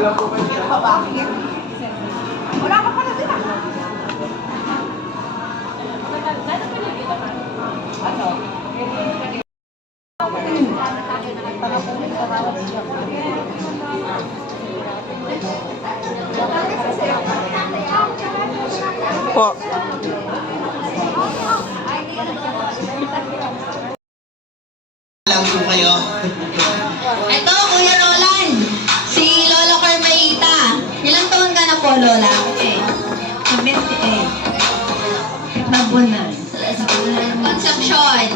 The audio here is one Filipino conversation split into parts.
Wala ka pala din ah. Ano? Po. Lang po kayo. Ito, Kuya Roland. Si Lolo Carmelita. Ilang taon ka na po, Lola? Okay. 78. Nabunan. Conception.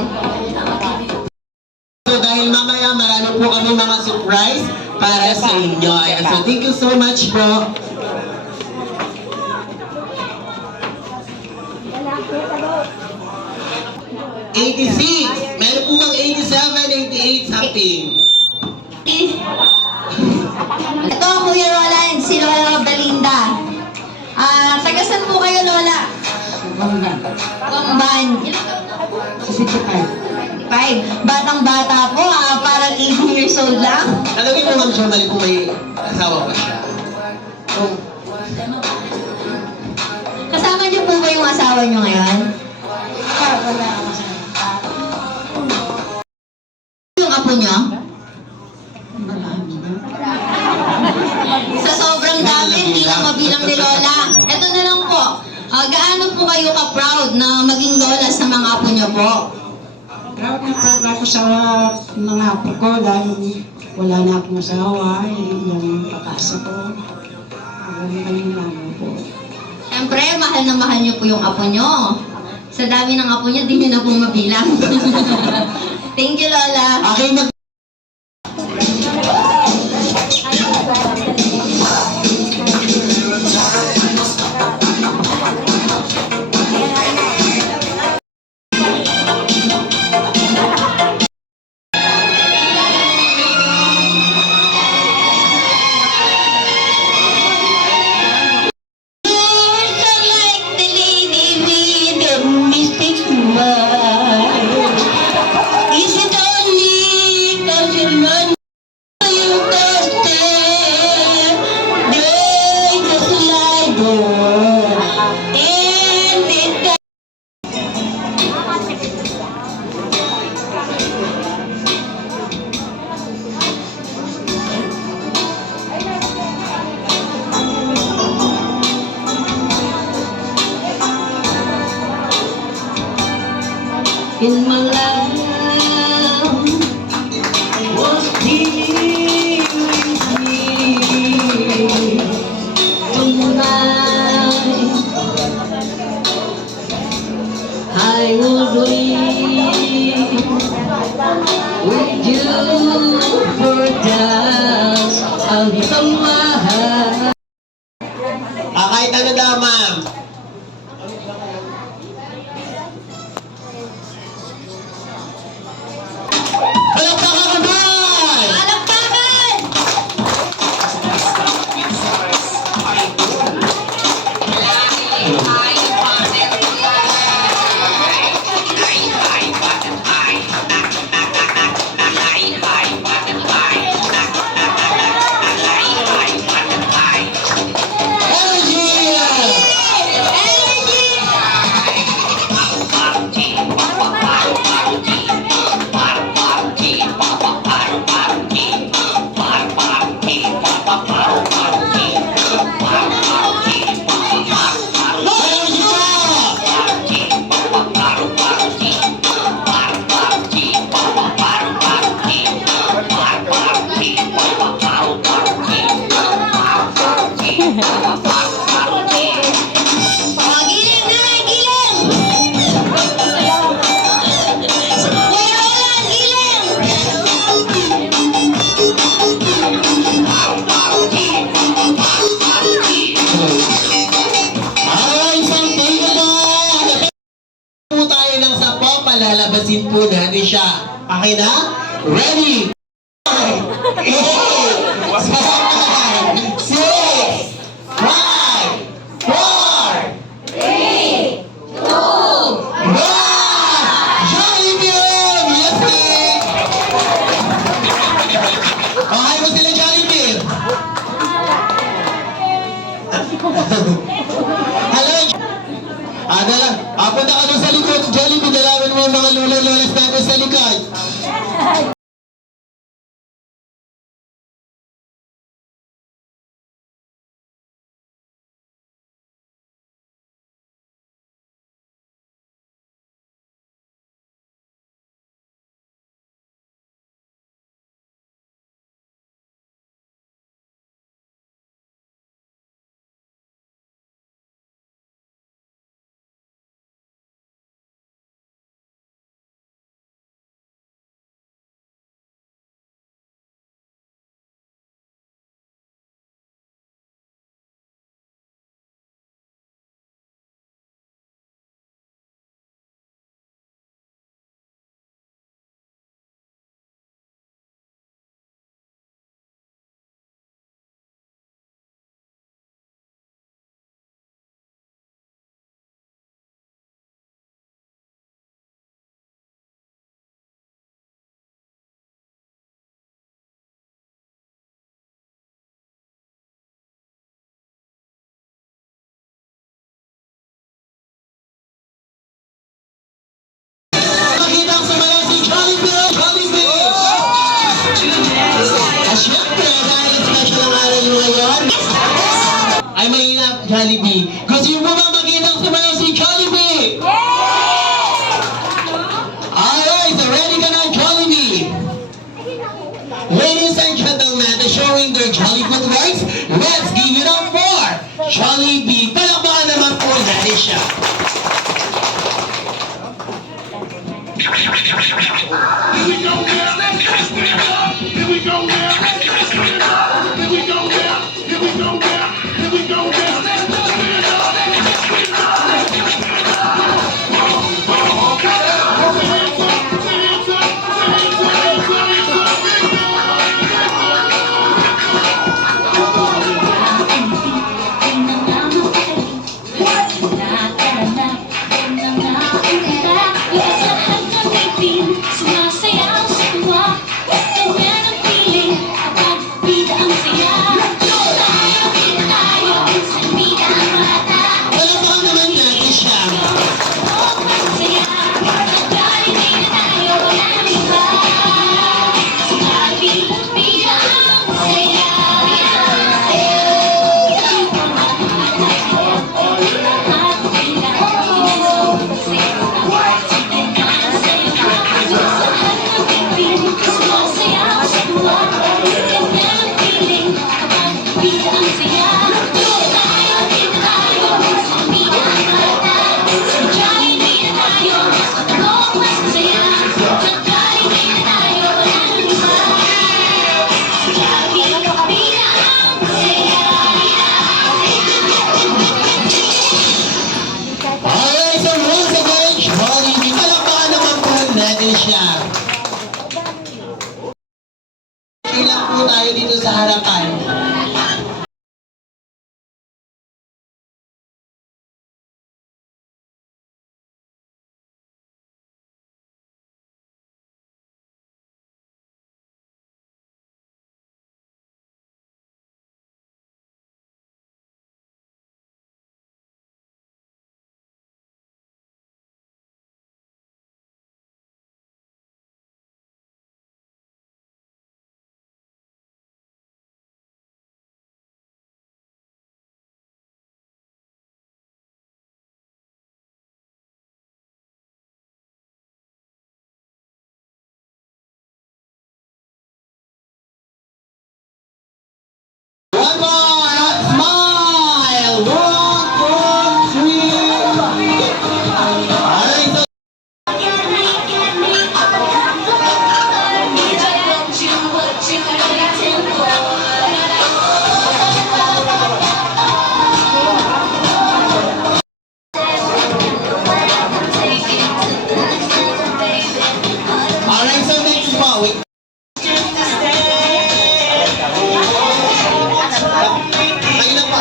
So dahil mamaya marami po kami mga surprise para sa inyo. Ayan, so thank you so much po. Meron po bang 87, 88 something? Ito, Kuya Roland, si Lola Belinda. Tagasan po kayo, Lola? Bamban. 65. Batang-bata po, parang 18 years old lang. Alam mo Ma'am Shomali po may asawa pa siya. Kasama niyo po ba yung asawa niyo ngayon? Wala ako sa Yung apo niyo? Sa sobrang dami, hindi lang mabilang ni Lola. Ito na lang po. Gaano po kayo ka-proud na maging lola sa mga apo niyo po? Proud na proud ako sa mga apo ko dahil wala na akong asawa, yung pag-asa ko. Ang naman po. Siyempre, mahal na mahal niyo po yung apo niyo. Sa dami ng apo niyo, di niyo na po mabilang. Thank you, Lola. Okay, In my life was here with me tonight. I would live with you for a dance a little while. kahit ano daw, ma'am. Palakpakan ka ba? Palakpakan! Lalabasin po natin siya. Okay na? Ready? 8, 7, 6, 5, 4, 3, 2, 1! Jollibee! Music! Okay mo sila, Jollibee? ay mahina Jollibee. Gusto niyo po ba makita sa mga si Jollibee? Alright, so ready ka na Jollibee? Ladies and gentlemen, they're showing their Jollibee rights. Let's give it up for Jollibee. Palakpakan naman po natin siya. Here we go now, let's get it up. Here we go now, let's get it up. Here we go now, here we go now, here we go now, let's get it up. Let's get it up, let's get it up. Sumasayaw sa tuwa, ganyan ang feeling kapag bida ang saya. Tayo, bida tayo, sa bida ang bata. Palakpakan naman natin siya. Oh, masaya, nagkalini na tayo, wala nang iba. Sa Jollibee, bida ang saya. Bida ang saya. At bida ang saya. Sumasayaw sa tuwa, ganyan ang feeling kapag bida ang saya. Tayo, bida tayo, sa bida ang bata. Sa Jollibee na tayo, matulog mas masaya. Sa Jollibee na tayo, wala nang iba. Sa Jollibee, bida ang saya. Alright, so once again, Jollibee. Palakpakan naman po natin siya. Ilang po tayo dito sa harapan. One more, smile. 1, 2, 3. Alright, so alright, so next po, wait. Ayun na pa.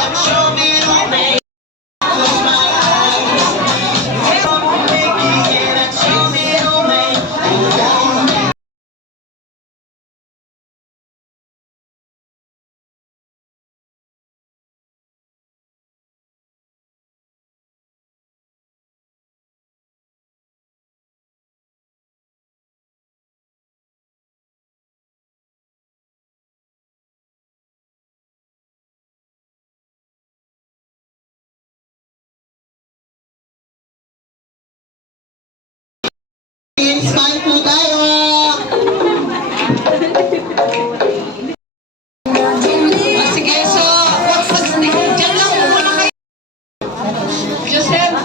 Smile po tayo. Sige, so, dyan lang po muna kayo. Joseph.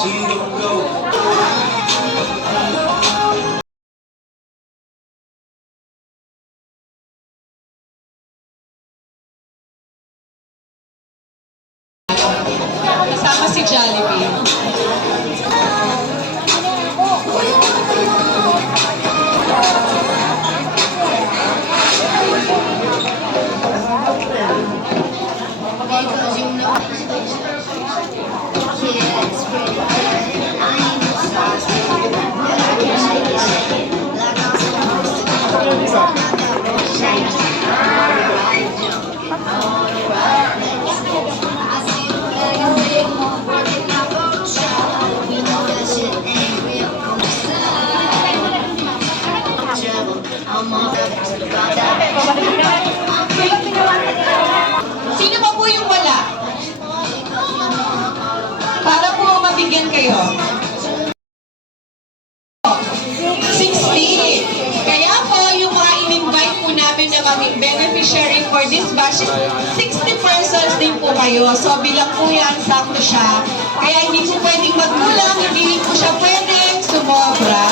She don't go. Jollibee. Because you know it's pretty good. I ain't no sauce. But I can shake it like I'm supposed to. I got no shame. Right jumping on the right place. I see the flag and say, working my Photoshop. We know that shit ain't real. On the side, I'm trouble. I'm on about that. I'm freaking Sino pa po yung wala? Para po mabigyan kayo. 60. Kaya po, yung mga in-invite po namin na maging beneficiary for this batch, 60 persons din po kayo. So, bilang po yan, sakto siya. Kaya hindi po pwedeng magkulang, hindi po siya pwedeng sumobra.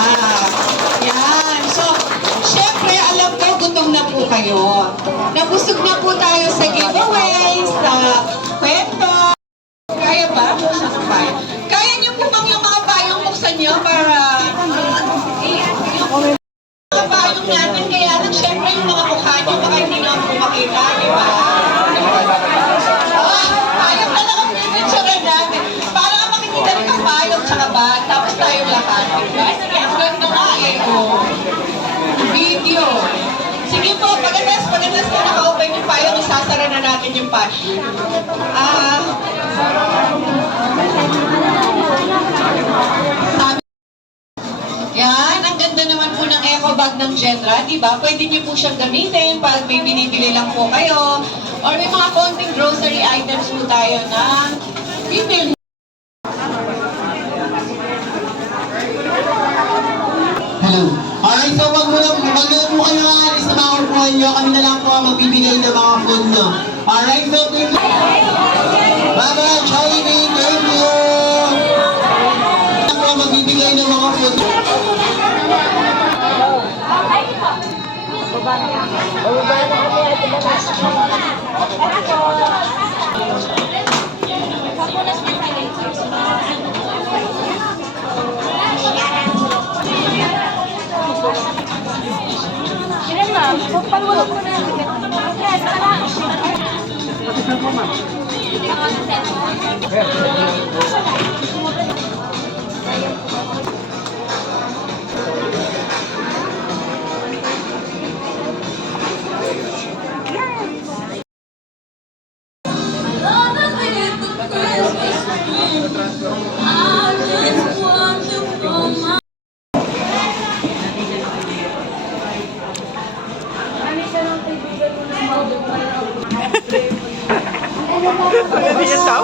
Yan. So, syempre, alam ko, gutom na po kayo. Nabusog na po tayo sa giveaways, sa kwento. Kaya ba? Kaya niyo po bang yung mga payong buksan niyo para yung mga payong natin, kaya lang syempre yung mga mukha niyo baka hindi na po makita, di ba? Payong na lang ang pipicturean natin. Para makikita rin ang payong tsaka ba, tapos tayong lahat. Diba? Sige, ang ganda nga eh. Oh. Video. Sige po, pagkatas na naka-open yung payong, isasara na natin yung payong. Yan, ang ganda naman po ng eco bag ng Genra, di ba? Pwede niyo po siyang gamitin pag may binibili lang po kayo. Or may mga konting grocery items po tayo na bibili. Hello. Alright, so wag mo po kayo aalis na mga upuan nyo. Kami na lang po ang magbibigay ng mga food nyo. Alright, so thank you. Bye-bye, Jollibee. Thank you. Ako ang magbibigay ng mga food.